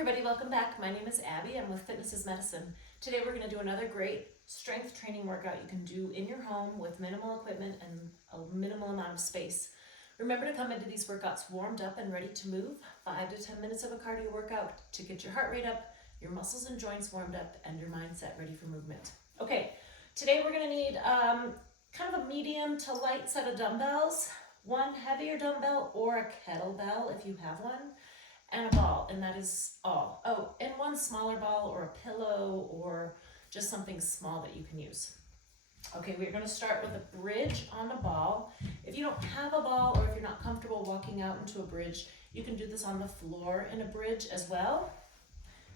everybody, welcome back. My name is Abby. I'm with Fitness is Medicine. Today we're going to do another great strength training workout you can do in your home with minimal equipment and a minimal amount of space. Remember to come into these workouts warmed up and ready to move. 5 to 10 minutes of a cardio workout to get your heart rate up, your muscles and joints warmed up, and your mindset ready for movement. Okay, today we're going to need kind of a medium to light set of dumbbells, one heavier dumbbell or a kettlebell if you have one, and a ball, and that is all. Oh, and one smaller ball or a pillow or just something small that you can use. Okay, we're going to start with a bridge on a ball. If you don't have a ball or if you're not comfortable walking out into a bridge, you can do this on the floor in a bridge as well.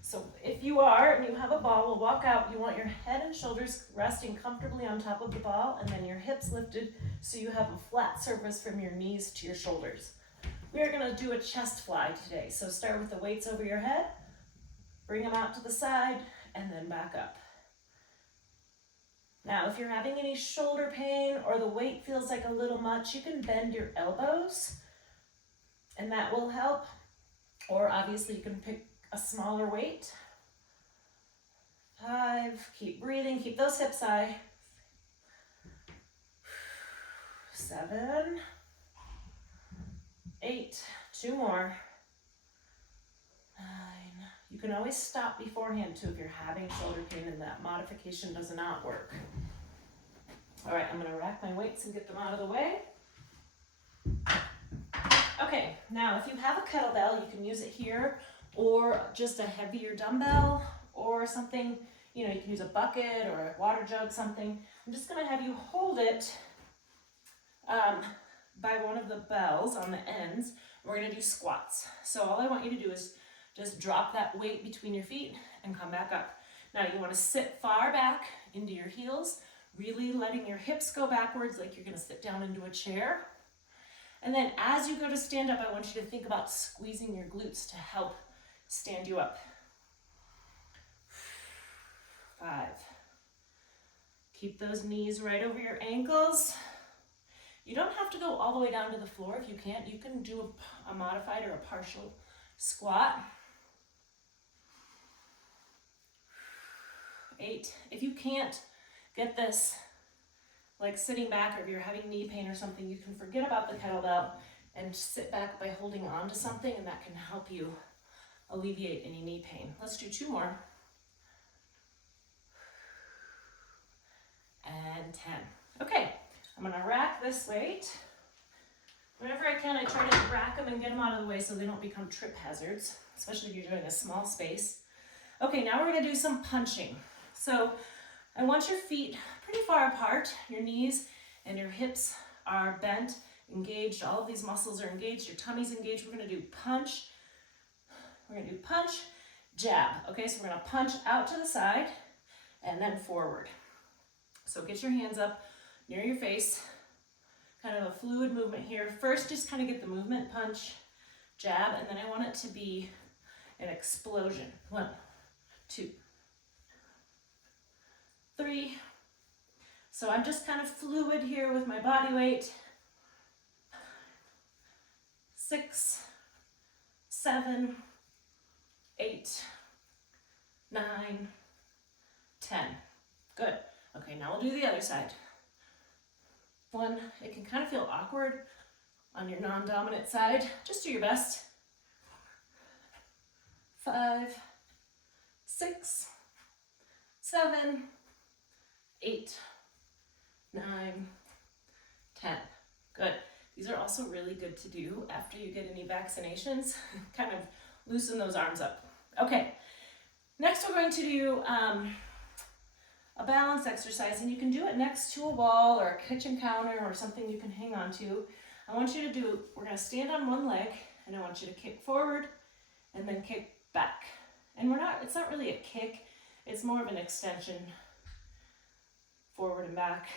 So if you are and you have a ball, we'll walk out. You want your head and shoulders resting comfortably on top of the ball and then your hips lifted so you have a flat surface from your knees to your shoulders. We are going to do a chest fly today. So start with the weights over your head, bring them out to the side, and then back up. Now, if you're having any shoulder pain or the weight feels like a little much, you can bend your elbows, and that will help. Or obviously, you can pick a smaller weight. 5, keep breathing, keep those hips high. 7, 8, 2 more. 9. You can always stop beforehand too if you're having shoulder pain and that modification does not work. All right, I'm gonna rack my weights and get them out of the way. Okay, now if you have a kettlebell, you can use it here or just a heavier dumbbell or something, you can use a bucket or a water jug, something. I'm just gonna have you hold it by one of the bells on the ends. We're going to do squats. So all I want you to do is just drop that weight between your feet and come back up. Now you want to sit far back into your heels, really letting your hips go backwards like you're going to sit down into a chair. And then as you go to stand up, I want you to think about squeezing your glutes to help stand you up. 5. Keep those knees right over your ankles. You don't have to go all the way down to the floor if you can't. You can do a modified or a partial squat. 8. If you can't get this like sitting back, or if you're having knee pain or something, you can forget about the kettlebell and sit back by holding on to something, and that can help you alleviate any knee pain. Let's do 2 more. And 10. Okay. I'm going to rack this weight. Whenever I can, I try to rack them and get them out of the way so they don't become trip hazards, especially if you're doing a small space. Okay, now we're going to do some punching. So I want your feet pretty far apart. Your knees and your hips are bent, engaged. All of these muscles are engaged. Your tummy's engaged. We're going to do punch. We're going to do punch, jab. Okay, so we're going to punch out to the side and then forward. So get your hands up near your face, kind of a fluid movement here. First, just kind of get the movement, punch, jab, and then I want it to be an explosion. 1, 2, 3. So I'm just kind of fluid here with my body weight. 6, 7, 8, 9, 10. Good. Okay, now we'll do the other side. 1, it can kind of feel awkward on your non-dominant side. Just do your best. 5, 6, 7, 8, 9, 10. Good. These are also really good to do after you get any vaccinations. Kind of loosen those arms up. Okay, next we're going to do a balance exercise, and you can do it next to a wall or a kitchen counter or something you can hang on to. I want you to do, we're going to stand on one leg, and I want you to kick forward and then kick back. And it's not really a kick, it's more of an extension, forward and back.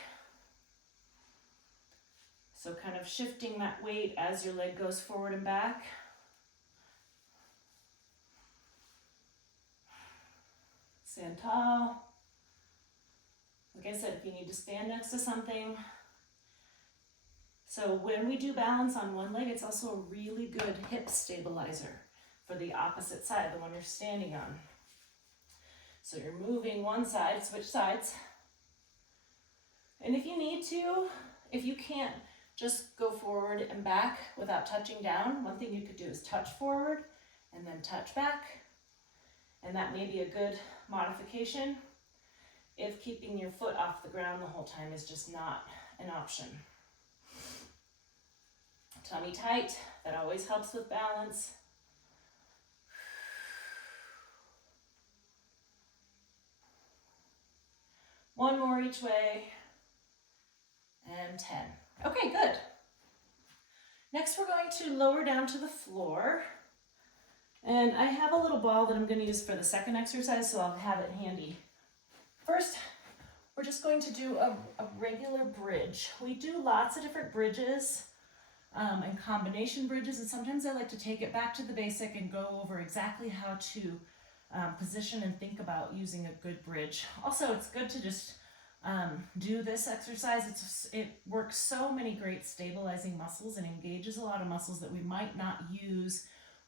So kind of shifting that weight as your leg goes forward and back. Stand tall. Like I said, if you need to stand next to something. So when we do balance on one leg, it's also a really good hip stabilizer. for the opposite side, the one you're standing on. So you're moving one side, switch sides. And if you need to, if you can't just go forward and back without touching down, one thing you could do is touch forward and then touch back. And that may be a good modification if keeping your foot off the ground the whole time is just not an option. Tummy tight, that always helps with balance. One more each way, and 10. Okay, good. Next we're going to lower down to the floor. And I have a little ball that I'm going to use for the second exercise, so I'll have it handy. First, we're just going to do a regular bridge. We do lots of different bridges and combination bridges, and sometimes I like to take it back to the basic and go over exactly how to position and think about using a good bridge. Also, it's good to just do this exercise. It works so many great stabilizing muscles and engages a lot of muscles that we might not use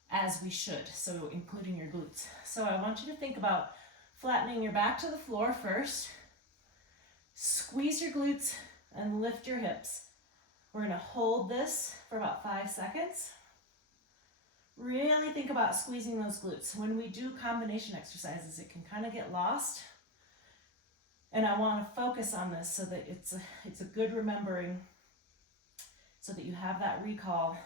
as we should, so including your glutes. So I want you to think about flattening your back to the floor first. Squeeze your glutes and lift your hips. We're going to hold this for about 5 seconds. Really think about squeezing those glutes. When we do combination exercises, it can kind of get lost. And I want to focus on this so that it's a good remembering, so that you have that recall.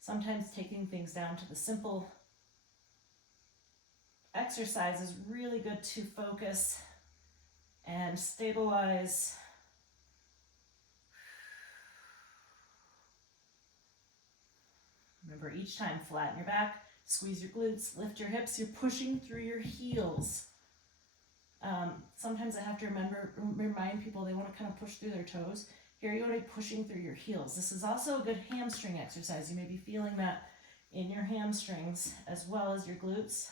Sometimes taking things down to the simple exercise is really good to focus and stabilize. Remember, each time, flatten your back, squeeze your glutes, lift your hips. You're pushing through your heels. Sometimes I have to remind people they want to kind of push through their toes. Here you want to be pushing through your heels. This is also a good hamstring exercise. You may be feeling that in your hamstrings as well as your glutes.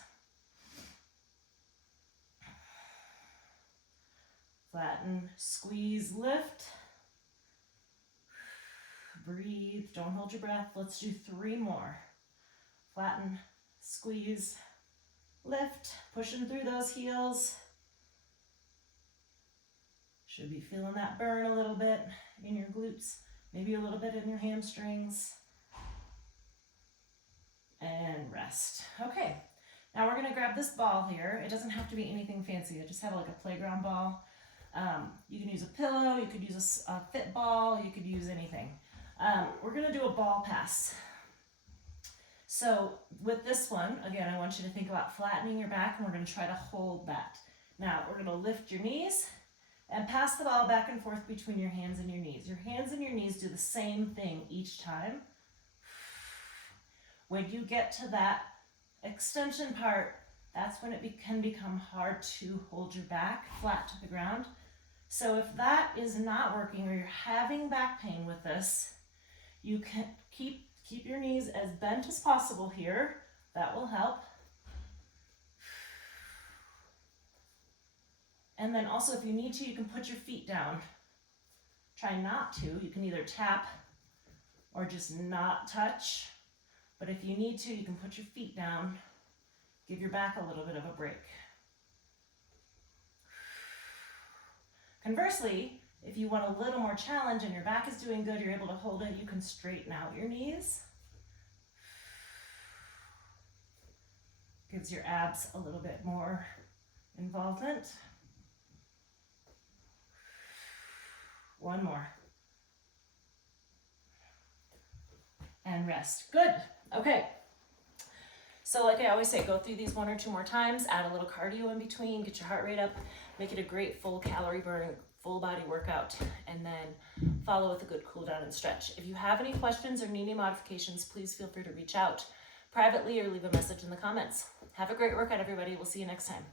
Flatten, squeeze, lift. Breathe, don't hold your breath. Let's do 3 more. Flatten, squeeze, lift, pushing through those heels. Should be feeling that burn a little bit in your glutes, maybe a little bit in your hamstrings. And rest. Okay, now we're gonna grab this ball here. It doesn't have to be anything fancy. I just have like a playground ball. You can use a pillow, you could use a fit ball, you could use anything. We're gonna do a ball pass. So with this one, again, I want you to think about flattening your back, and we're gonna try to hold that. Now we're gonna lift your knees and pass the ball back and forth between your hands and your knees. Your hands and your knees do the same thing each time. When you get to that extension part, that's when it can become hard to hold your back flat to the ground. So if that is not working, or you're having back pain with this, you can keep your knees as bent as possible here. That will help. And then also, if you need to, you can put your feet down. Try not to. You can either tap or just not touch. But if you need to, you can put your feet down. Give your back a little bit of a break. Conversely, if you want a little more challenge and your back is doing good, you're able to hold it, you can straighten out your knees. Gives your abs a little bit more involvement. 1 more. And rest. Good. Okay. So like I always say, go through these 1 or 2 more times, add a little cardio in between, get your heart rate up, make it a great full calorie burning, full body workout, and then follow with a good cool down and stretch. If you have any questions or need any modifications, please feel free to reach out privately or leave a message in the comments. Have a great workout, everybody. We'll see you next time.